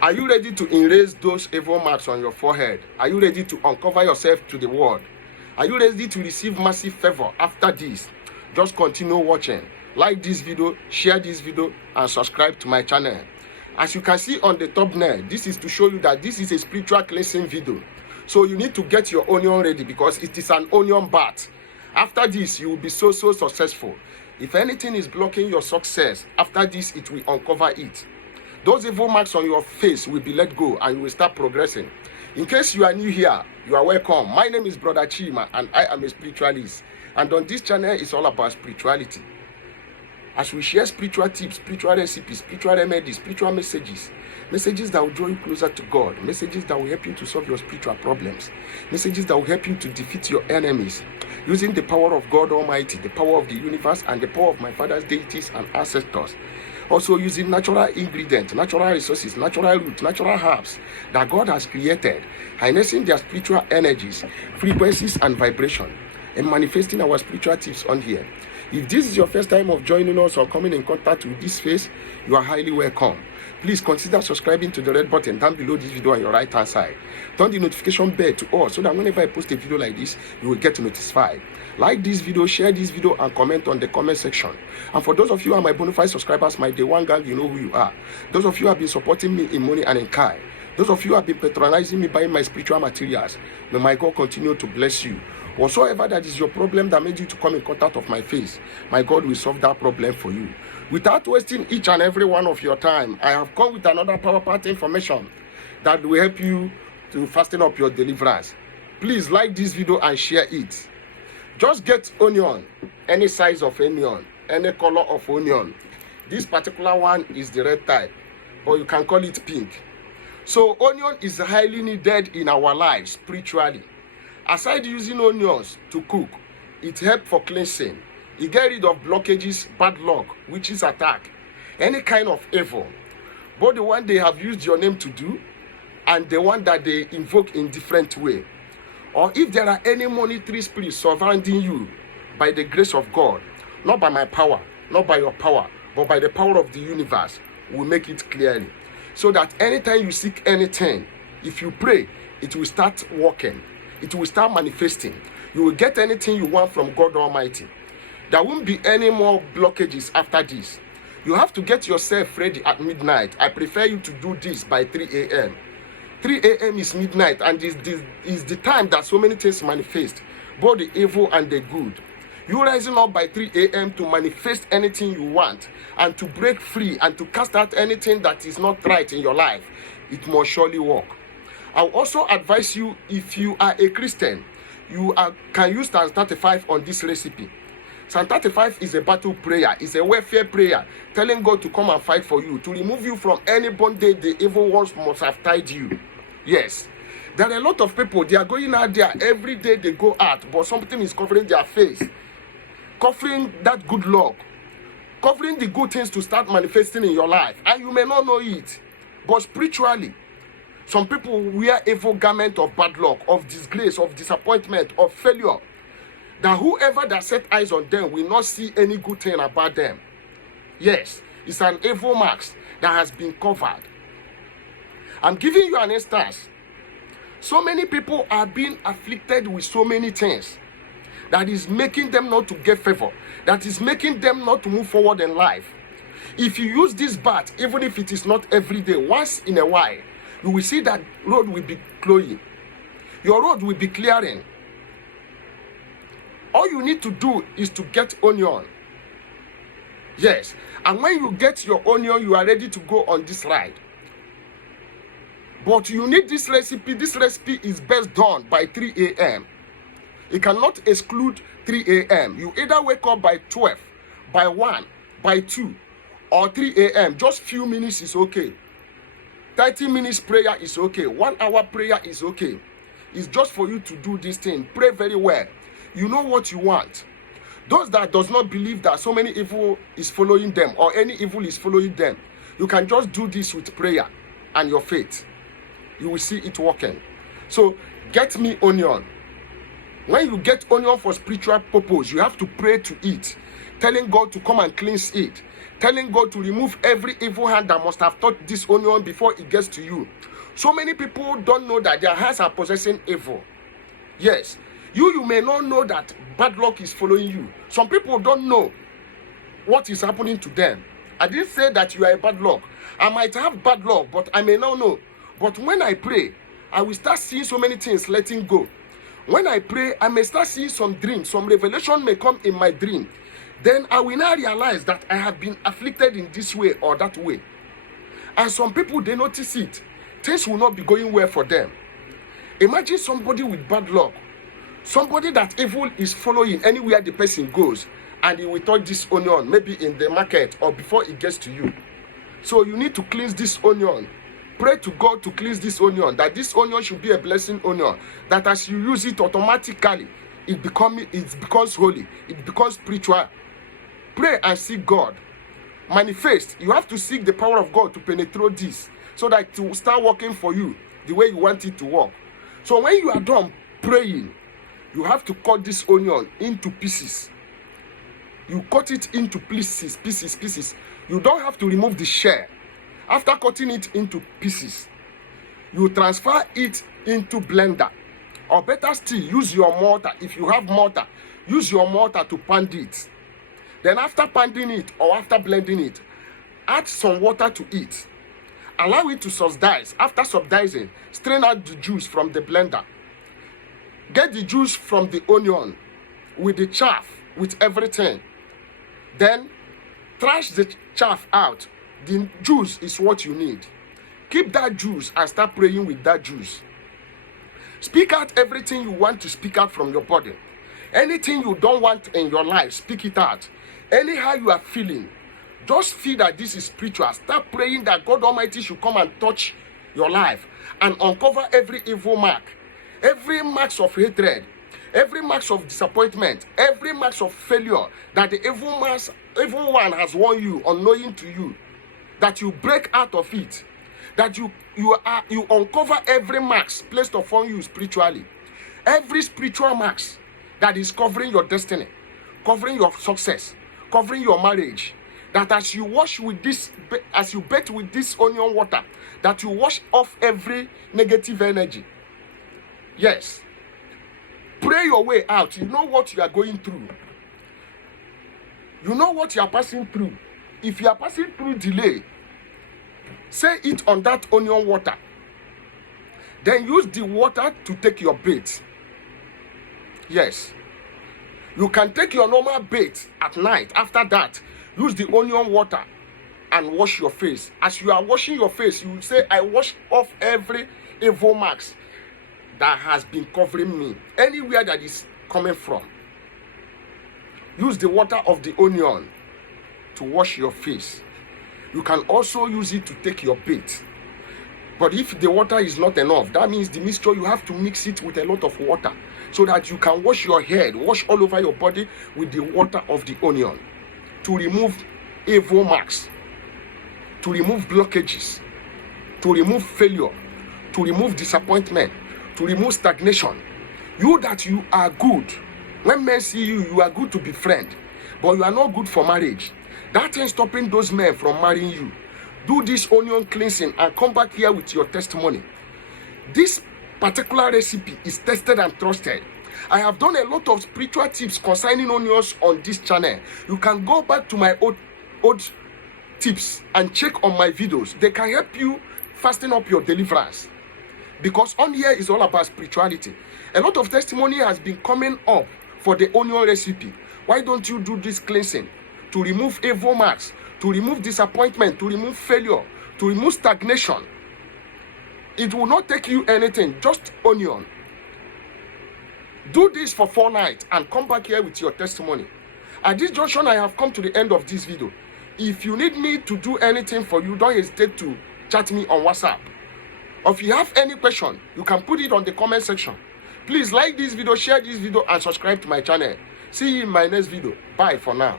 Are you ready to erase those evil marks on your forehead? Are you ready to uncover yourself to the world? Are you ready to receive massive favor after this? Just continue watching. Like this video, share this video, and subscribe to my channel. As you can see on the thumbnail, this is to show you that this is a spiritual cleansing video. So you need to get your onion ready because it is an onion bath. After this, you will be so successful. If anything is blocking your success, after this, it will uncover it. Those evil marks on your face will be let go and you will start progressing. In case you are new here, you are welcome. My name is Brother Chima and I am a spiritualist. And on this channel, it's all about spirituality. As we share spiritual tips, spiritual recipes, spiritual remedies, spiritual messages that will draw you closer to God, messages that will help you to solve your spiritual problems, messages that will help you to defeat your enemies, using the power of God Almighty, the power of the universe, and the power of my father's deities and ancestors. Also using natural ingredients, natural resources, natural roots, natural herbs that God has created, harnessing their spiritual energies, frequencies, and vibration, and manifesting our spiritual tips on here. If this is your first time of joining us or coming in contact with this space, you are highly welcome. Please consider subscribing to the red button down below this video on your right hand side. Turn the notification bell to all so that whenever I post a video like this, you will get notified. Like this video, share this video, and comment on the comment section. And for those of you who are my bona fide subscribers, my day one gang, you know who you are. Those of you who have been supporting me in money and in kind. Those of you who have been patronizing me buying my spiritual materials, may my God continue to bless you. Whatsoever that is your problem that made you to come in contact of my face, my God will solve that problem for you. Without wasting each and every one of your time, I have come with another power-packed information that will help you to fasten up your deliverance. Please like this video and share it. Just get onion, any size of onion, any color of onion. This particular one is the red type, or you can call it pink. So onion is highly needed in our lives spiritually. Aside using onions to cook, it helps for cleansing. It gets rid of blockages, bad luck, witches attack, any kind of evil. Both the one they have used your name to do and the one that they invoke in different way. Or if there are any monetary spirits surrounding you, by the grace of God, not by my power, not by your power, but by the power of the universe, we'll make it clearly. So that anytime you seek anything, if you pray, it will start working. It will start manifesting. You will get anything you want from God Almighty. There won't be any more blockages after this. You have to get yourself ready at midnight. I prefer you to do this by 3 a.m. 3 a.m. is midnight, and is the time that so many things manifest, both the evil and the good. You rising up by 3 a.m. to manifest anything you want and to break free and to cast out anything that is not right in your life. It must surely work. I'll also advise you, if you are a Christian, can use Psalm 35 on this recipe. Psalm 35 is a battle prayer, it's a warfare prayer, telling God to come and fight for you, to remove you from any bondage the evil ones must have tied you. Yes, there are a lot of people, they are going out there, every day they go out, but something is covering their face, covering that good luck, covering the good things to start manifesting in your life, and you may not know it, but spiritually, some people wear evil garment of bad luck, of disgrace, of disappointment, of failure, that whoever that set eyes on them will not see any good thing about them. Yes, it's an evil mark that has been covered. I'm giving you an instance. So many people are being afflicted with so many things that is making them not to get favor, that is making them not to move forward in life. If you use this bath, even if it is not every day, once in a while, you will see that road will be glowing. Your road will be clearing. All you need to do is to get onion. Yes. And when you get your onion, you are ready to go on this ride. But you need this recipe. This recipe is best done by 3 a.m. You cannot exclude 3 a.m. You either wake up by 12, by 1, by 2, or 3 a.m. Just few minutes is okay. 30 minutes prayer is okay. 1 hour prayer is okay. It's just for you to do this thing. Pray very well. You know what you want. Those that does not believe that so many evil is following them or any evil is following them, you can just do this with prayer and your faith. You will see it working. So get me onion. When you get onion for spiritual purpose, you have to pray to it. telling God to come and cleanse it, telling God to remove every evil hand that must have touched this onion before it gets to you. So many people don't know that their hands are possessing evil. Yes, you may not know that bad luck is following you. Some people don't know what is happening to them. I didn't say that you are a bad luck. I might have bad luck, but I may not know. But when I pray, I will start seeing so many things letting go. When I pray, I may start seeing some dreams. Some revelation may come in my dream. Then I will now realize that I have been afflicted in this way or that way. And some people, they notice it. Things will not be going well for them. Imagine somebody with bad luck. Somebody that evil is following anywhere the person goes. And he will touch this onion, maybe in the market or before it gets to you. So you need to cleanse this onion. Pray to God to cleanse this onion, that this onion should be a blessing onion, that as you use it automatically, it becomes holy, it becomes spiritual. Pray and seek God. Manifest. You have to seek the power of God to penetrate this, so that it will start working for you the way you want it to work. So when you are done praying, you have to cut this onion into pieces. You cut it into pieces. You don't have to remove the shell. After cutting it into pieces, you transfer it into blender. Or better still, use your mortar. If you have mortar, use your mortar to pound it. Then after pounding it or after blending it, add some water to it. Allow it to subsidize. After subsidizing, strain out the juice from the blender. Get the juice from the onion with the chaff, with everything. Then trash the chaff out. The juice is what you need. Keep that juice and start praying with that juice. Speak out everything you want to speak out from your body. Anything you don't want in your life, speak it out. Anyhow you are feeling, just feel that this is spiritual. Start praying that God Almighty should come and touch your life and uncover every evil mark, every marks of hatred, every marks of disappointment, every marks of failure that the evil one has warned you unknowing to you. That you break out of it, that you uncover every marks placed upon you spiritually, every spiritual marks that is covering your destiny, covering your success, covering your marriage. That as you wash with this, as you bathe with this onion water, that you wash off every negative energy. Yes, pray your way out. You know what you are going through. You know what you are passing through. If you are passing through delay, say it on that onion water. Then use the water to take your bath. Yes. You can take your normal bath at night. After that, use the onion water and wash your face. As you are washing your face, you say, I wash off every evil marks that has been covering me. Anywhere that is coming from. Use the water of the onion to wash your face. You can also use it to take your bath. But if the water is not enough, that means the mixture, you have to mix it with a lot of water so that you can wash your head, wash all over your body with the water of the onion to remove evil marks, to remove blockages, to remove failure, to remove disappointment, to remove stagnation. You that you are good. When men see you, you are good to befriend, but you are not good for marriage. That ain't stopping those men from marrying you. Do this onion cleansing and come back here with your testimony. This particular recipe is tested and trusted. I have done a lot of spiritual tips concerning onions on this channel. You can go back to my old tips and check on my videos. They can help you fasten up your deliverance. Because on here is all about spirituality. A lot of testimony has been coming up for the onion recipe. Why don't you do this cleansing to remove evil marks, to remove disappointment, to remove failure, to remove stagnation? It will not take you anything, just onion. Do this for 4 nights and come back here with your testimony. At this junction, I have come to the end of this video. If you need me to do anything for you, don't hesitate to chat me on WhatsApp. Or if you have any question, you can put it on the comment section. Please like this video, share this video, and subscribe to my channel. See you in my next video. Bye for now.